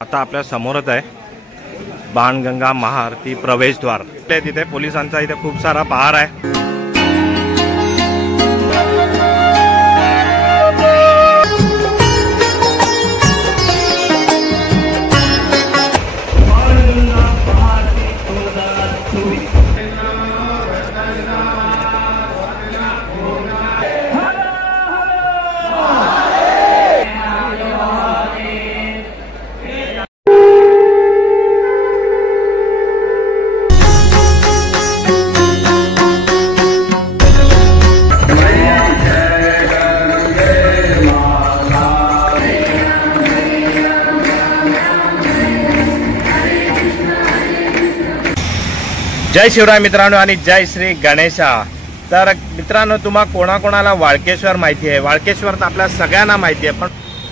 आता आपल्या समोरच आहे बाणगंगा महाआरती प्रवेशद्वार। तिथे पोलिसांचा इथे खूप सारा पहार आहे। जय शिवराय मित्रांनो आणि जय श्री गणेशा। तर मित्रांनो, तुम्हा कोणाकोणाला वाळकेश्वर माहिती आहे? वाळकेश्वर तर आपल्या सगळ्यांना माहिती आहे, पण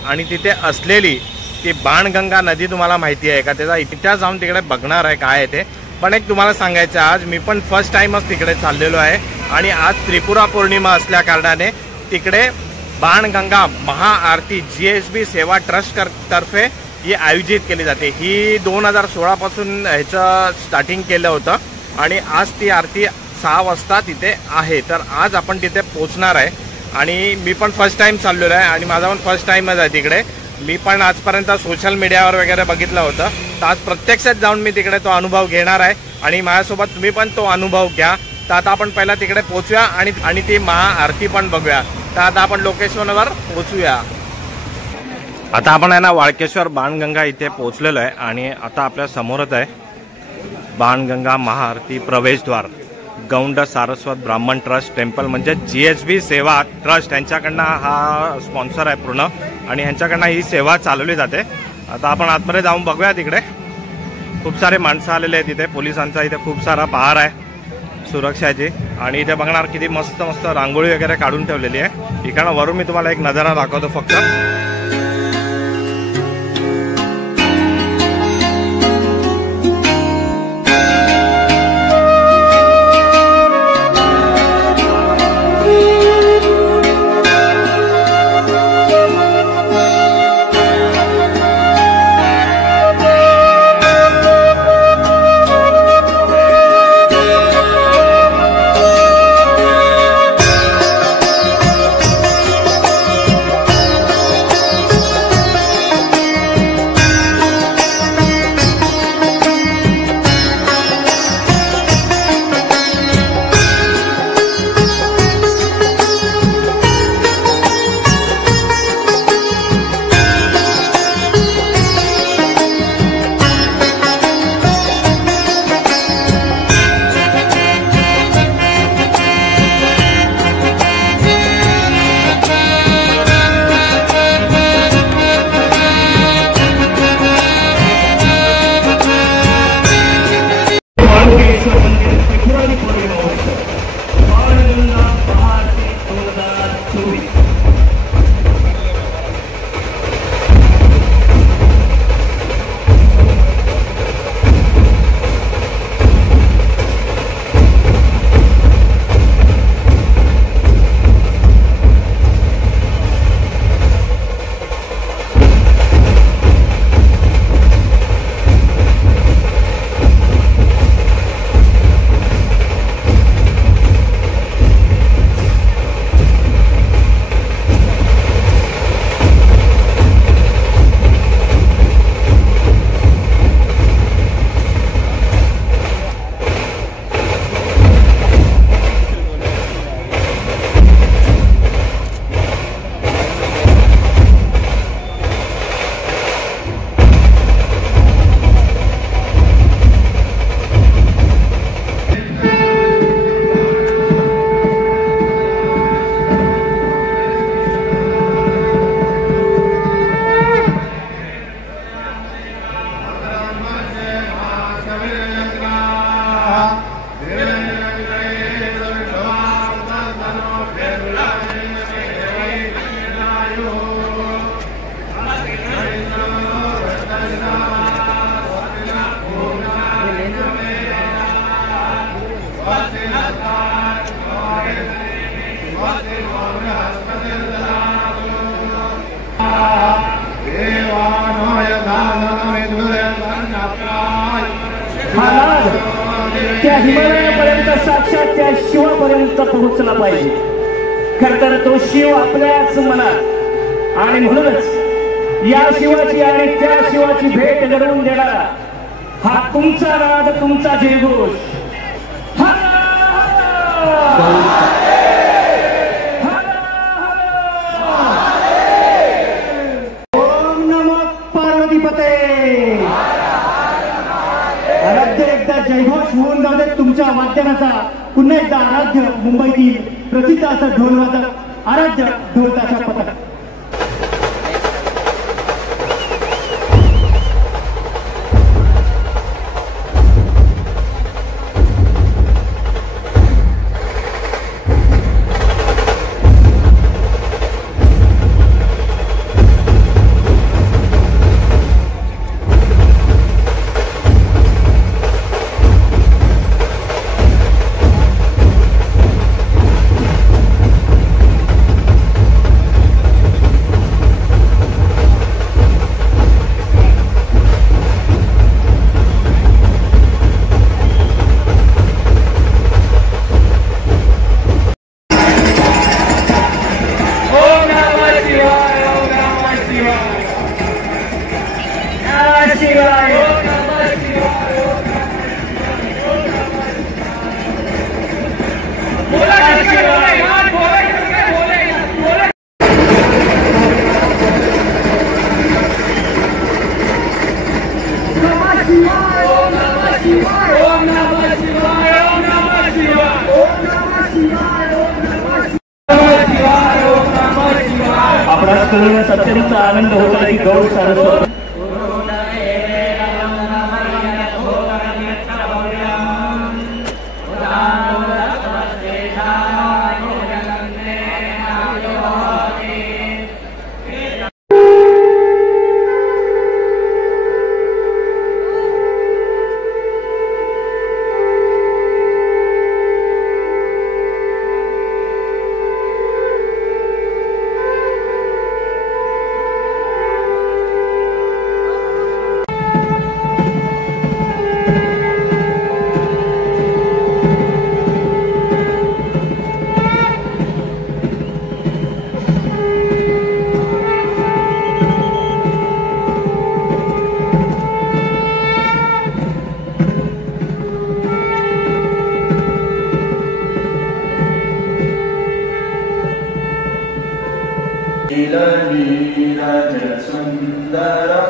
आणि तिथे असलेली ती बाणगंगा नदी तुम्हाला माहिती आहे का? त्याचा इतिहास जाऊन तिकडे बघणार आहे काय आहे ते। पण एक तुम्हाला सांगायचं, आज मी पण फर्स्ट टाइमच तिकडे चाललेलो आहे आणि आज त्रिपुरा पौर्णिमा असल्या कारणाने तिकडे बाणगंगा महाआरती GSB सेवा ट्रस्ट तर्फे ही आयोजित केली जाते। ही 2016 पासून ह्याचं स्टार्टिंग केलं होतं आणि आज ती आरती 6 वाजता तिथे आहे। तर आज आपण तिथे पोहोचणार आहे आणि मी पण फर्स्ट टाइम चाललेलो आहे आणि माझा पण फर्स्ट टाइमच आहे तिकडे। मी पण आजपर्यंत सोशल मीडियावर वगैरे बघितलं होतं, तर आज प्रत्यक्षात जाऊन मी तिकडे तो अनुभव घेणार आहे आणि माझ्यासोबत तुम्ही पण तो अनुभव घ्या। तर आता आपण पहिला तिकडे पोहोचूया आणि ती महाआरती पण बघूया। तर आता आपण लोकेशनवर पोहोचूया। आता आपण आहे ना वाळकेश्वर बाणगंगा इथे पोहोचलेलो आहे आणि आता आपल्या समोरच आहे बाणगंगा महाआरती प्रवेशद्वार। गौंड सारस्वत ब्राह्मण ट्रस्ट टेम्पल म्हणजे GSB सेवा ट्रस्ट यांच्याकडनं हा स्पॉन्सर आहे पूर्ण आणि यांच्याकडनं ही सेवा चालवली जाते। आता आपण आतमध्ये जाऊन बघूया। तिकडे खूप सारे माणसं आलेले आहेत, तिथे पोलिसांचा इथे खूप सारा पहार आहे सुरक्षाची आणि इथे बघणार किती मस्त मस्त रांगोळी वगैरे काढून ठेवलेली आहे। इकडनं वरून मी तुम्हाला एक नजारा दाखवतो फक्त। हा नाद त्या हिमालयापर्यंत साक्षात त्या शिवापर्यंत पोहोचला पाहिजे. खर तर तो शिव आपल्याच मनात, आणि म्हणूनच या शिवाची आणि त्या शिवाची भेट घडवून देणारा हा तुमचा नाद, तुमचा जयघोष. ओम नमो पार्वतीपते. आराध्य एकदा जयघोष होऊन जाऊ दे तुमच्या वाद्यानाचा. पुन्हा एकदा आराध्य मुंबईतील प्रसिद्ध असं ढोलवादक आराध्य ढोलताशा पथक. आपणास कळण्यास अत्यंत आनंद होता की गौड सारस्वत सुंदरम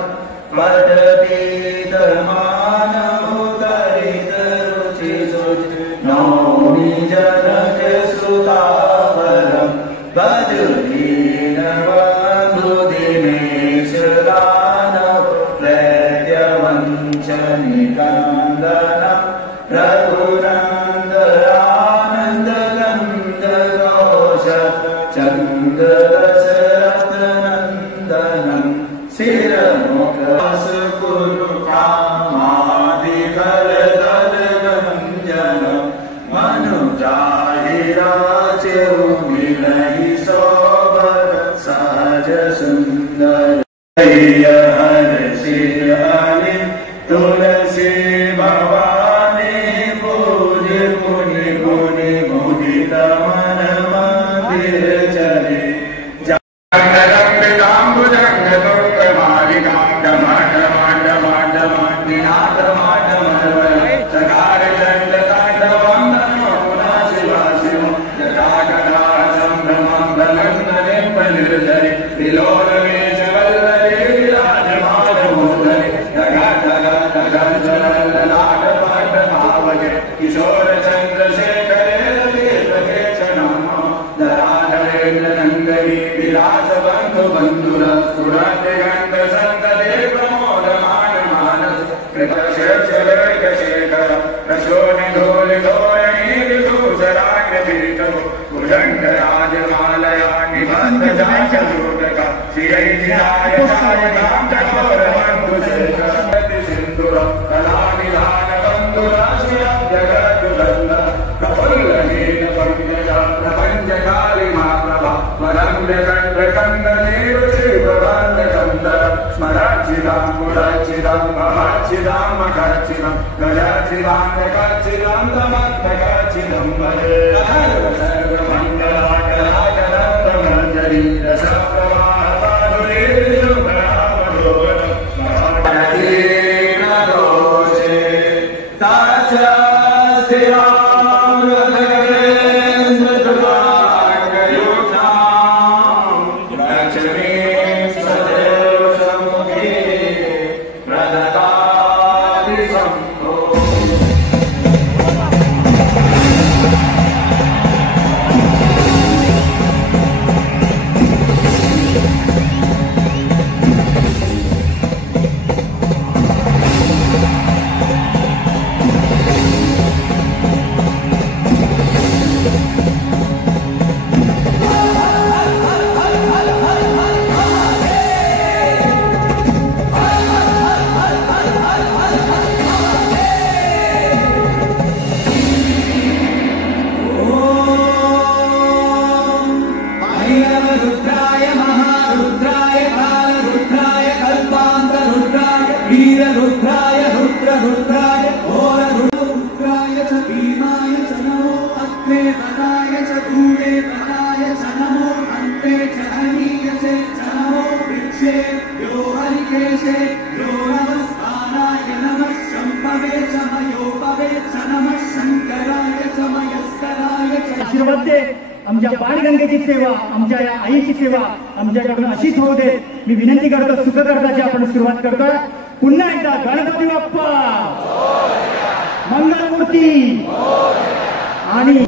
नौमी जनक सुतावरम भजलीन बंधुदिनेशदानव प्रत्यवंचनिकन्दनं रघुनन्द आनन्द गन्ध घोष चन्द्रदशरथनन्दनं शिरमुख कुरु कामा आशीर्वाद दे, आमच्या बाणगंगेची सेवा, आमच्या या आईची सेवा आमच्याकडून अशीच होऊ दे. मी विनंती करतो, सुखकर्ताची आपण सुरुवात करतोय. पुन्हा एकदा गणपती बाप्पा मंगलमूर्ती आणि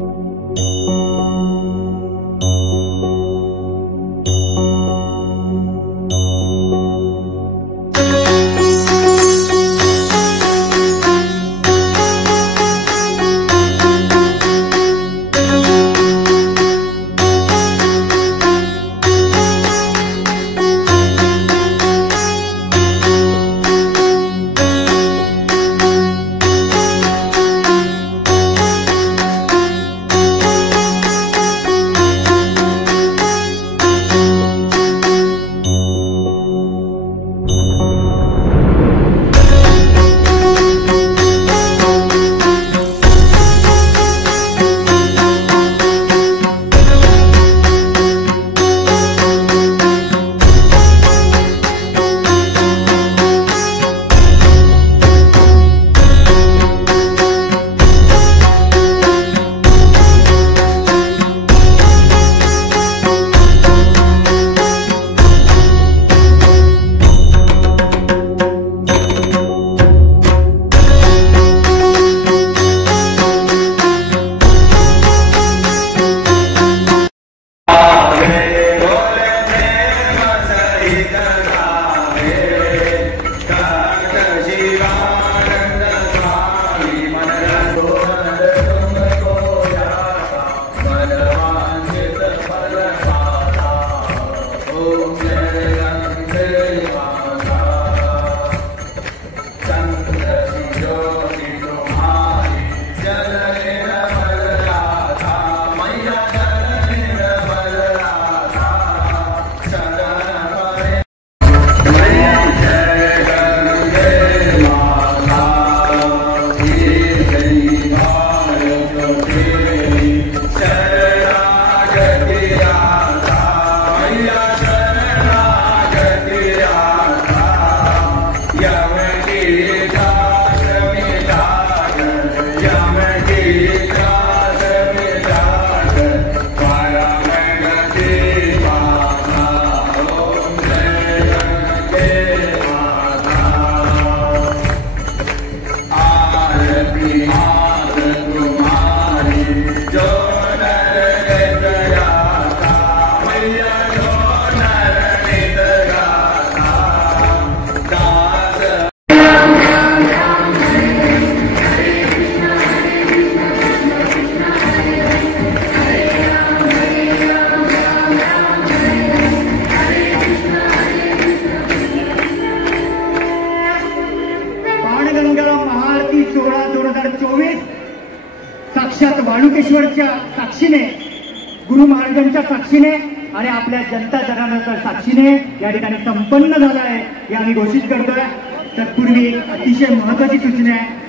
साक्षात वाळुकेश्वरच्या साक्षीने, गुरु महाराजांच्या साक्षीने आणि आपल्या जनता जनार्दनाच्या साक्षीने या ठिकाणी संपन्न झाला आहे हे आम्ही घोषित करतोय. तत्पूर्वी एक अतिशय महत्वाची सूचना आहे.